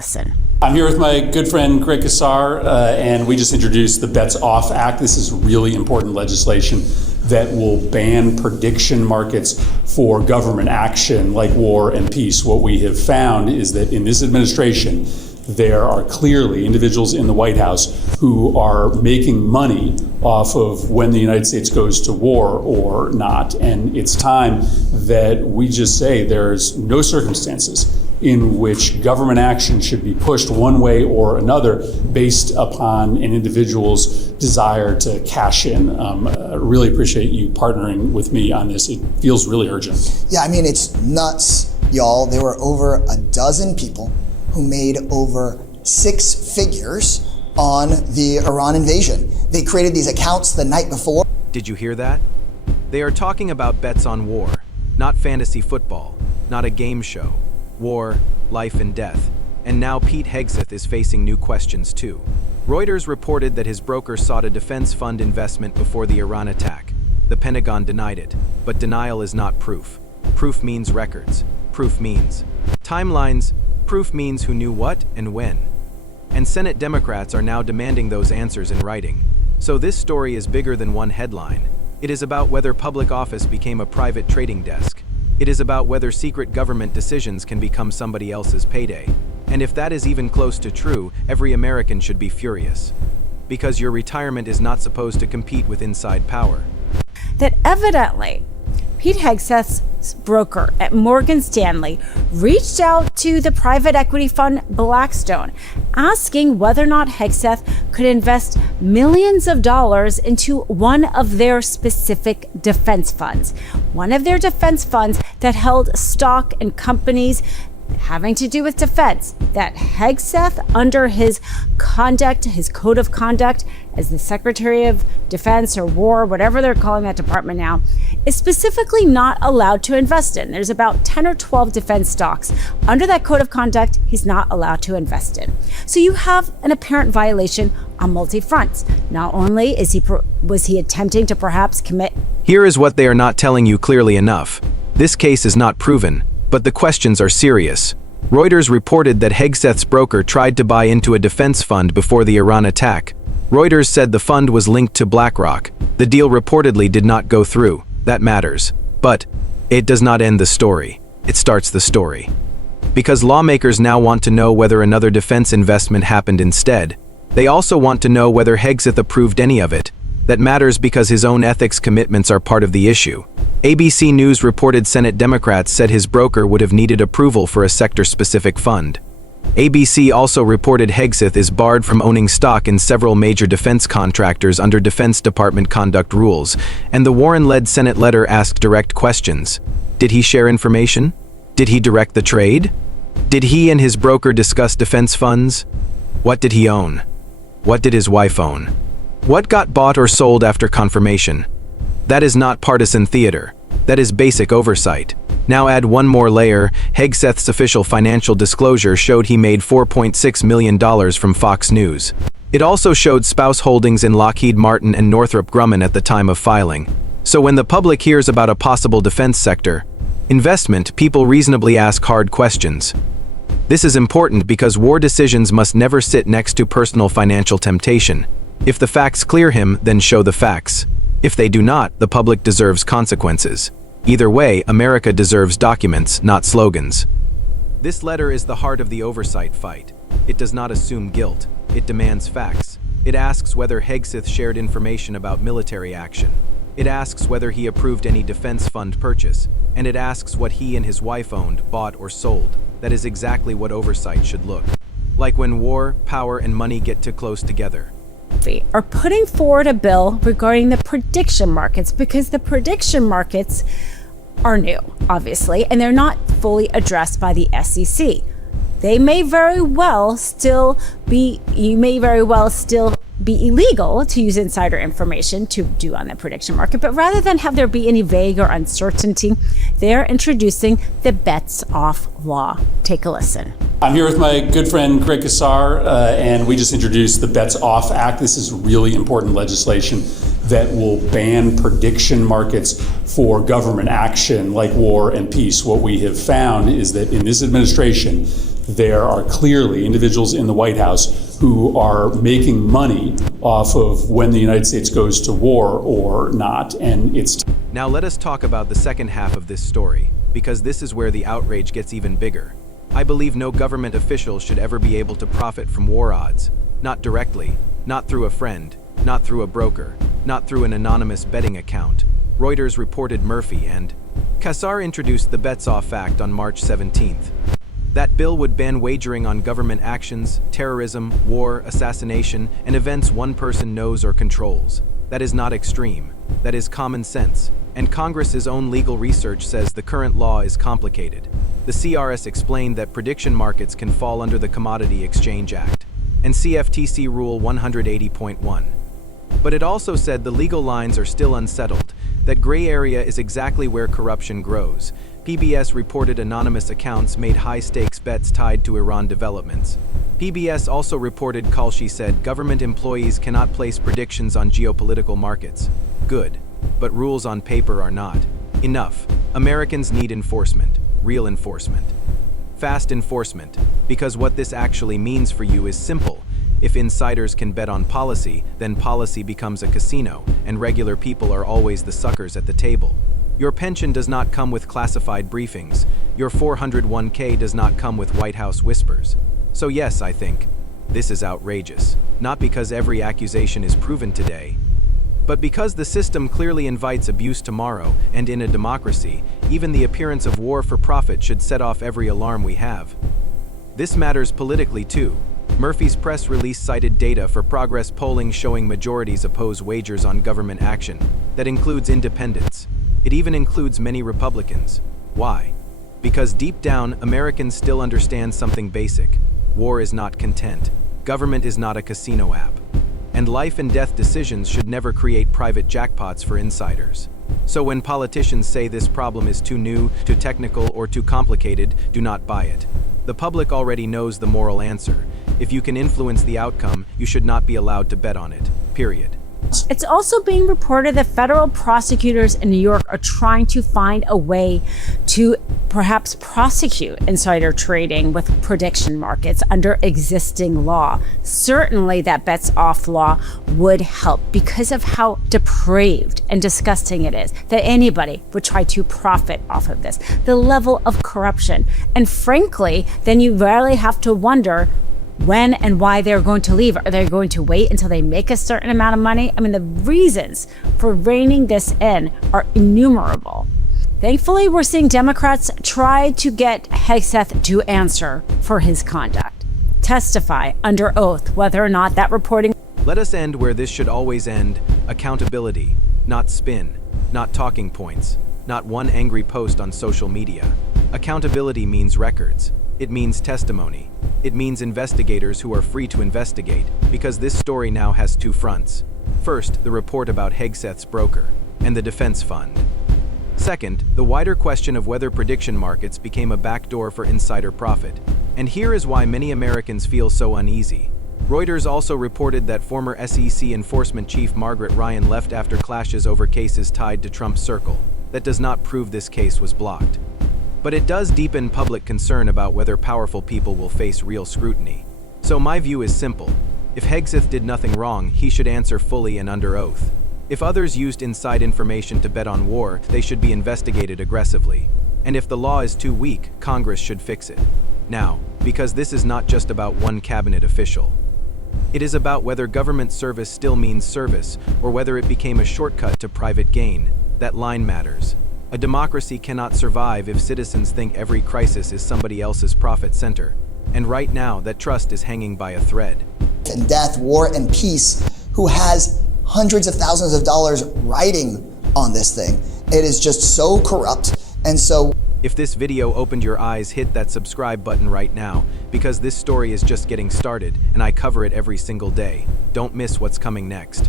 Listen. I'm here with my good friend Greg Kassar, and we just introduced the Bets Off Act. This is really important legislation that will ban prediction markets for government action like war and peace. What we have found is that in this administration, there are clearly individuals in the White House who are making money off of when the United States goes to war or not. And it's time that we just say there's no circumstances in which government action should be pushed one way or another based upon an individual's desire to cash in. I really appreciate you partnering with me on this. It feels really urgent. Yeah, I mean, it's nuts, y'all. There were over a dozen people who made over 6 figures on the Iran invasion. They created these accounts the night before. Did you hear that? They are talking about bets on war, not fantasy football, not a game show. War, life and death. And now Pete Hegseth is facing new questions too. Reuters reported that his broker sought a defense fund investment before the Iran attack. The Pentagon denied it, but denial is not proof. Proof means records. Proof means timelines. Proof means who knew what and when. And Senate Democrats are now demanding those answers in writing. So this story is bigger than one headline. It is about whether public office became a private trading desk. It is about whether secret government decisions can become somebody else's payday. And if that is even close to true, every American should be furious. Because your retirement is not supposed to compete with inside power. That evidently Pete Hegseth's broker at Morgan Stanley reached out to the private equity fund Blackstone, asking whether or not Hegseth could invest millions of dollars into one of their specific defense funds. One of their defense funds that held stock in companies having to do with defense, that Hegseth, under his conduct, his code of conduct as the Secretary of Defense or War, whatever they're calling that department now, is specifically not allowed to invest in. There's about 10 or 12 defense stocks. Under that code of conduct, he's not allowed to invest in. So you have an apparent violation on multi fronts. Not only was he attempting to perhaps commit. Here is what they are not telling you clearly enough. This case is not proven, but the questions are serious. Reuters reported that Hegseth's broker tried to buy into a defense fund before the Iran attack. Reuters said the fund was linked to BlackRock. The deal reportedly did not go through. That matters. But it does not end the story. It starts the story. Because lawmakers now want to know whether another defense investment happened instead. They also want to know whether Hegseth approved any of it. That matters because his own ethics commitments are part of the issue. ABC News reported Senate Democrats said his broker would have needed approval for a sector-specific fund. ABC also reported Hegseth is barred from owning stock in several major defense contractors under Defense Department conduct rules, and the Warren-led Senate letter asked direct questions. Did he share information? Did he direct the trade? Did he and his broker discuss defense funds? What did he own? What did his wife own? What got bought or sold after confirmation? That is not partisan theater. That is basic oversight. Now add one more layer. Hegseth's official financial disclosure showed he made $4.6 million from Fox News. It also showed spouse holdings in Lockheed Martin and Northrop Grumman at the time of filing. So when the public hears about a possible defense sector investment, people reasonably ask hard questions. This is important because war decisions must never sit next to personal financial temptation. If the facts clear him, then show the facts. If they do not, the public deserves consequences. Either way, America deserves documents, not slogans. This letter is the heart of the oversight fight. It does not assume guilt. It demands facts. It asks whether Hegseth shared information about military action. It asks whether he approved any defense fund purchase. And it asks what he and his wife owned, bought, or sold. That is exactly what oversight should look like when war, power, and money get too close together. Are putting forward a bill regarding the prediction markets, because the prediction markets are new, obviously, and they're not fully addressed by the SEC. They may very well still be, illegal to use insider information to do on the prediction market, but rather than have there be any vague or uncertainty, they're introducing the Bets Off law. Take a listen. I'm here with my good friend Greg Kassar, and we just introduced the Bets Off Act. This is really important legislation that will ban prediction markets for government action like war and peace. What we have found is that in this administration, there are clearly individuals in the White House who are making money off of when the United States goes to war or not. And it's Now let us talk about the second half of this story, because this is where the outrage gets even bigger. I believe no government official should ever be able to profit from war odds. Not directly, not through a friend, not through a broker, not through an anonymous betting account. Reuters reported Murphy and Kassar introduced the Bets Off Act on March 17th. That bill would ban wagering on government actions, terrorism, war, assassination, and events one person knows or controls. That is not extreme. That is common sense. And Congress's own legal research says the current law is complicated. The CRS explained that prediction markets can fall under the Commodity Exchange Act and CFTC Rule 180.1. But it also said the legal lines are still unsettled, that gray area is exactly where corruption grows. PBS reported anonymous accounts made high-stakes bets tied to Iran developments. PBS also reported Kalshi said government employees cannot place predictions on geopolitical markets. Good, but rules on paper are not. Enough. Americans need enforcement, real enforcement. Fast enforcement, because what this actually means for you is simple. If insiders can bet on policy, then policy becomes a casino, and regular people are always the suckers at the table. Your pension does not come with classified briefings. Your 401k does not come with White House whispers. So yes, I think, this is outrageous. Not because every accusation is proven today, but because the system clearly invites abuse tomorrow, and in a democracy, even the appearance of war for profit should set off every alarm we have. This matters politically too. Murphy's press release cited data for progress polling showing majorities oppose wagers on government action. That includes independents. It even includes many Republicans. Why? Because deep down, Americans still understand something basic. War is not content. Government is not a casino app. And life and death decisions should never create private jackpots for insiders. So when politicians say this problem is too new, too technical, or too complicated, do not buy it. The public already knows the moral answer. If you can influence the outcome, you should not be allowed to bet on it. Period. It's also being reported that federal prosecutors in New York are trying to find a way to perhaps prosecute insider trading with prediction markets under existing law. Certainly that bets off law would help because of how depraved and disgusting it is that anybody would try to profit off of this. The level of corruption. And frankly, then you rarely have to wonder when and why they're going to leave. Are they going to wait until they make a certain amount of money? I mean, the reasons for reining this in are innumerable. Thankfully, we're seeing Democrats try to get Hegseth to answer for his conduct, testify under oath whether or not that reporting. Let us end where this should always end: accountability, not spin, not talking points, not one angry post on social media. Accountability means records. It means testimony. It means investigators who are free to investigate, because this story now has two fronts. First, the report about Hegseth's broker and the defense fund. Second, the wider question of whether prediction markets became a backdoor for insider profit. And here is why many Americans feel so uneasy. Reuters also reported that former SEC Enforcement Chief Margaret Ryan left after clashes over cases tied to Trump's circle. That does not prove this case was blocked. But it does deepen public concern about whether powerful people will face real scrutiny. So my view is simple. If Hegseth did nothing wrong, he should answer fully and under oath. If others used inside information to bet on war, they should be investigated aggressively. And if the law is too weak, Congress should fix it. Now, because this is not just about one cabinet official. It is about whether government service still means service, or whether it became a shortcut to private gain. That line matters. A democracy cannot survive if citizens think every crisis is somebody else's profit center. And right now, that trust is hanging by a thread. And death, war, and peace, who has hundreds of thousands of dollars riding on this thing. It is just so corrupt. And so if this video opened your eyes, hit that subscribe button right now, because this story is just getting started and I cover it every single day. Don't miss what's coming next.